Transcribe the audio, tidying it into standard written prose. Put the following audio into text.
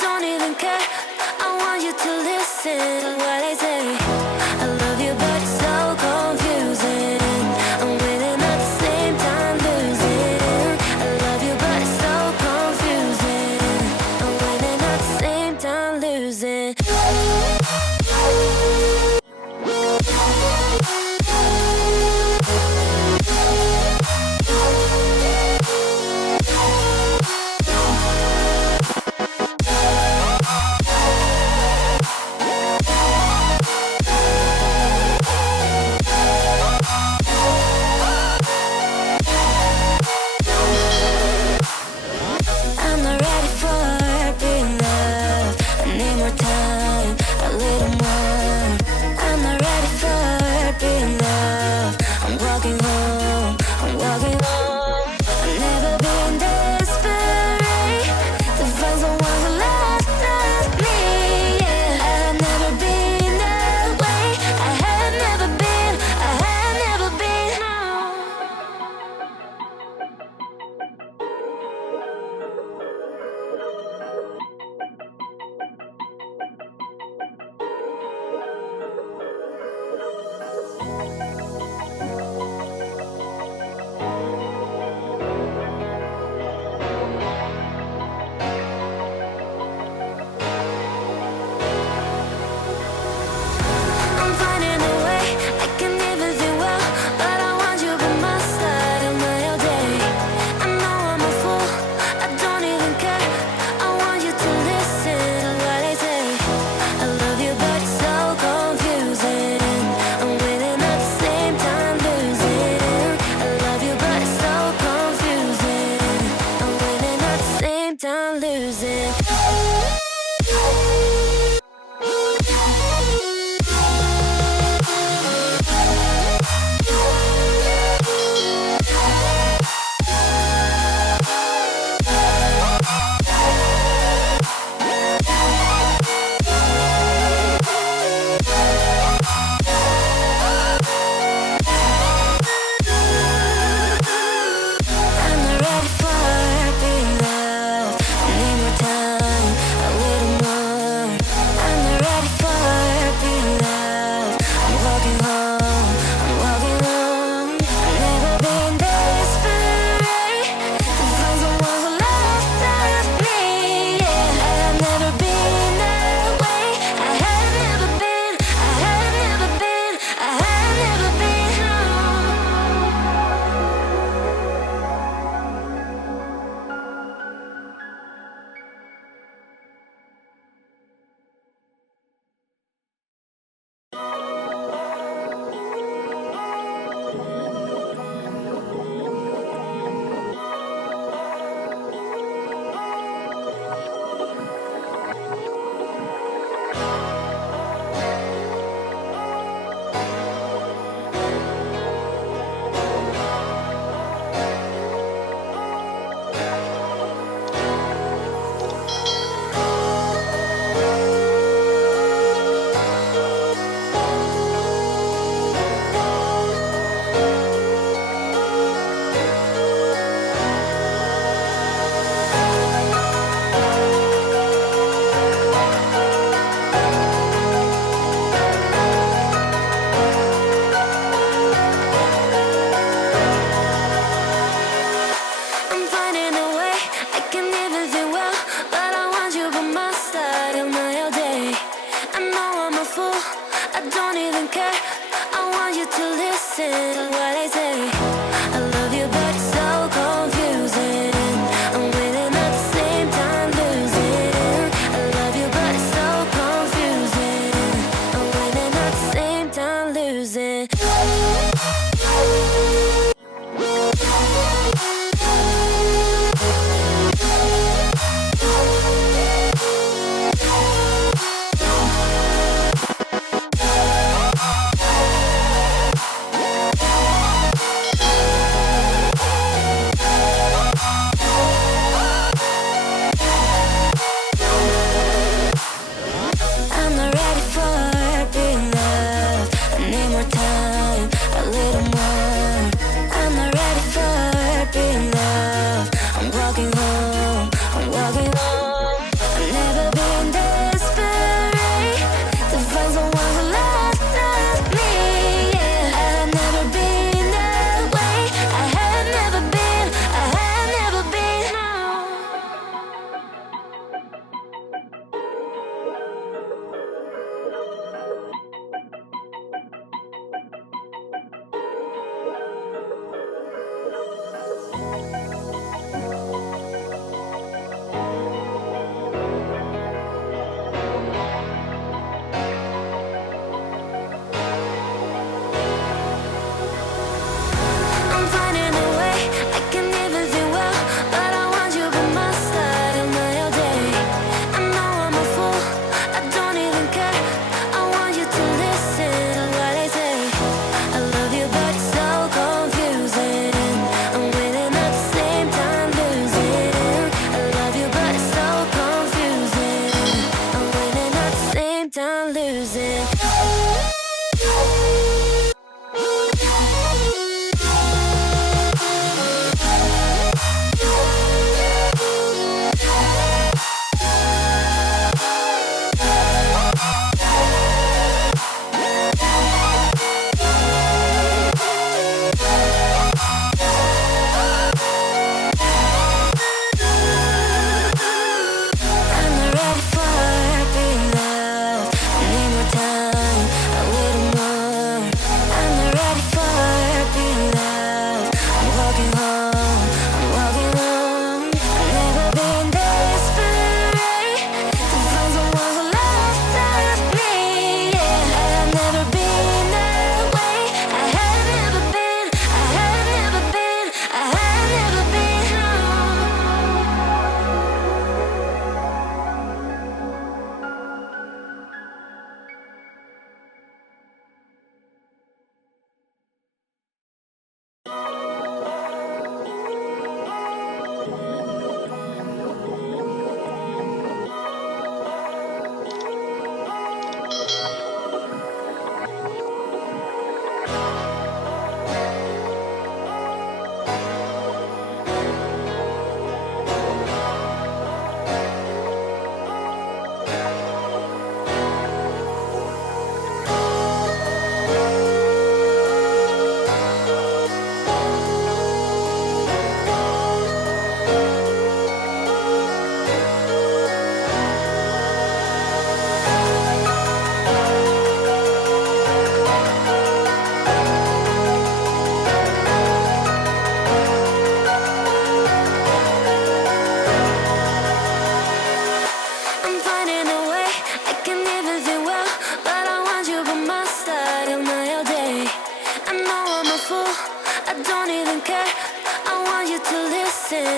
don't even care. I want you to listen to what I say. I love you, but it's so confusing. I'm winning at the same time losing. I love you, but it's so confusing. I'm winning at the same time losing. I'm not ready for being loved. I need more time, a little more. I'm not ready for being loved. I'm walking home, I'm walking home. I've never been desperate to find someone who loves me. Yeah, I've never been that way. I have never been, I have never been. No. I'm finding a way, I can even feel well, but I want you by my side on my all day. I know I'm a fool, I don't even care. I want you to listen to what I say. I love you, but it's so confusing. I'm winning at the same time losing. I love you, but it's so confusing. I'm winning at the same time losing. I'm not ready for being loved. I need more time, a little more. I'm not ready for being loved. I'm walking home, I'm walking home. I've never been desperate to find someone who loves me. Yeah, I've never been that way. I have never been, I have never been, I have never been. No. I'm finding a way, I can even feel well, but I want you by my side on my all day. I know I'm a fool, I don't even care. I want you to listen to what I say. I love you, but it's so confusing. I'm winning at the same time losing. I love you, but it's so confusing. I'm winning at the same time losing. done losing. I don't even care, I want you to listen.